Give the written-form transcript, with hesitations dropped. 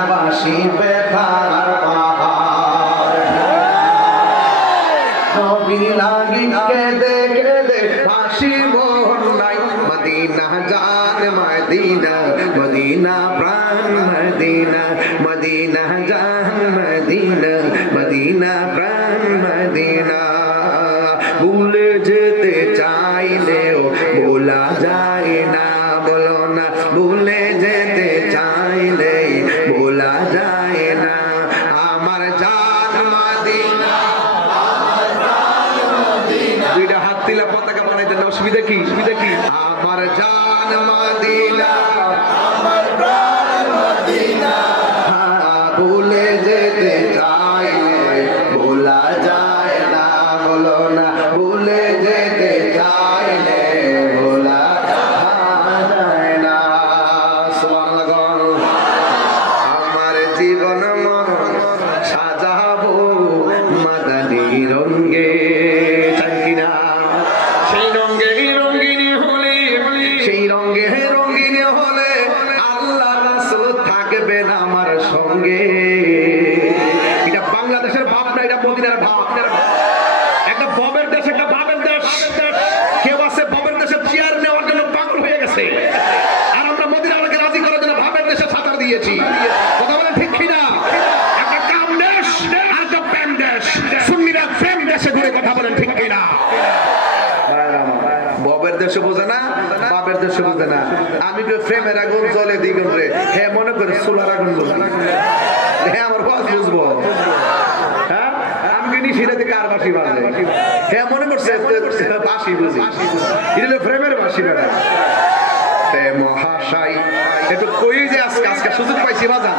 মদিনাবাসী ব্যথার পাহাড় নবী লাগি কেঁদে কেঁদে হাসি মোর নাই মদিনা জান মদিনা মদিনা প্রাণ মদিনা মদিনা জান মদিনা মদিনা প্রাণ মদিনা ভুলে যেতে চাইলেও ভোলা যায় না বলো না ভুলে যেতে চাইলে ভোলা যায় না আমার জান মদিনা দুইটা হাত দিলে পতাকা বানাইতে না অসুবিধা কি আমার জান মদিনা আমার প্রাণ মদিনা ভুলে যেতে চাইলে ভোলা যায় না বলো না ভুলে যেতে চাইলে ভোলা যায় না সুবহানাল্লাহ আমার জীবন মরণ সাজাবো মাদানী রঙে চাকিনা সেই রঙে রঙিনী হলে সেই রঙে রঙিনী হলে আল্লাহ রাসূল থাকবেন আমার সঙ্গে এটা বাংলাদেশের ভাব না এটা মদিনার ভাব একটা ববের দেশ একটা বাবের দেশ কেউ আছে ববের দেশের চেয়ার নেওয়ার জন্য পাগল হয়ে গেছে আর আমরা মদিনাকে রাজি করার জন্য ভাবের দেশে সাঁতার দিয়েছি কথা বলেন ঠিক কিনা একটা কাম দেশ আর একটা প্রেম দেশ সুন্নিরা প্রেম দেশে ঘুরে কথা বলেন ঠিক কিনা ববের দেশে বোঝে না বাবের দেশে বোঝে না আমি তো প্রেমের আগুন জ্বলে দ্বিগুণ রে হ্যাঁ মনে করে সোলার আগুন বুঝি হ্যাঁ আমার বস বুঝবো হ্যাঁ আমি কিনি সেটা থেকে আর বাসি বাজে হ্যাঁ মনে করছে বাসি বুঝি এটা প্রেমের বাসি বেড়া মহাশয় একটু কই যে আজকে সুযোগ পাইছি বাজার